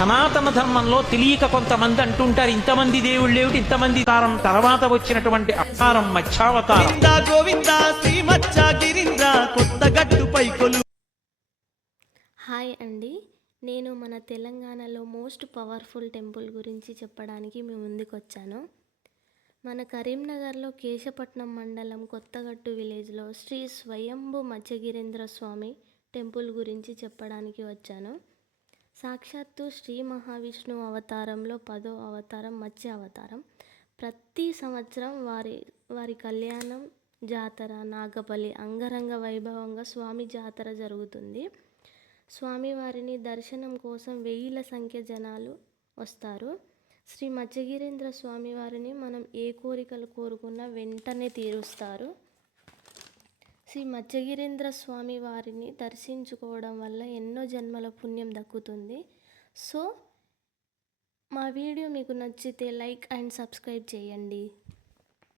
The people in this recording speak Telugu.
సనాతన ధర్మంలో తెలియక కొంతమంది అంటుంటారు, ఇంతమంది దేవుళ్ళు ఏమిటి, ఇంతమంది తారం తర్వాత వచ్చినటువంటి అవతారం మత్స్యావతారం. గోవింద శ్రీ మత్స్యగిరీంద్ర కొత్తగట్టుపై కొలు. హాయ్ అండి, నేను మన తెలంగాణలో మోస్ట్ పవర్ఫుల్ టెంపుల్ గురించి చెప్పడానికి మీ ముందుకు వచ్చాను. మన కరీంనగర్లో కేశపట్నం మండలం కొత్తగట్టు విలేజ్లో శ్రీ స్వయంభు మత్స్యగిరీంద్ర స్వామి టెంపుల్ గురించి చెప్పడానికి వచ్చాను. సాక్షాత్తు శ్రీ మహావిష్ణువు అవతారంలో 10వ అవతారం మత్స్య అవతారం. ప్రతి సంవత్సరం వారి కళ్యాణం, జాతర, నాగబలి అంగరంగ వైభవంగా స్వామి జాతర జరుగుతుంది. స్వామివారిని దర్శనం కోసం వేల సంఖ్య జనాలు వస్తారు. శ్రీ మత్స్యగిరీంద్ర స్వామివారిని మనం ఏ కోరికలు కోరుకున్నా వెంటనే తీరుస్తారు. శ్రీ మత్స్యగిరీంద్ర స్వామి వారిని దర్శించుకోవడం వల్ల ఎన్నో జన్మల పుణ్యం దక్కుతుంది. సో మా వీడియో మీకు నచ్చితే లైక్ అండ్ సబ్స్క్రైబ్ చేయండి.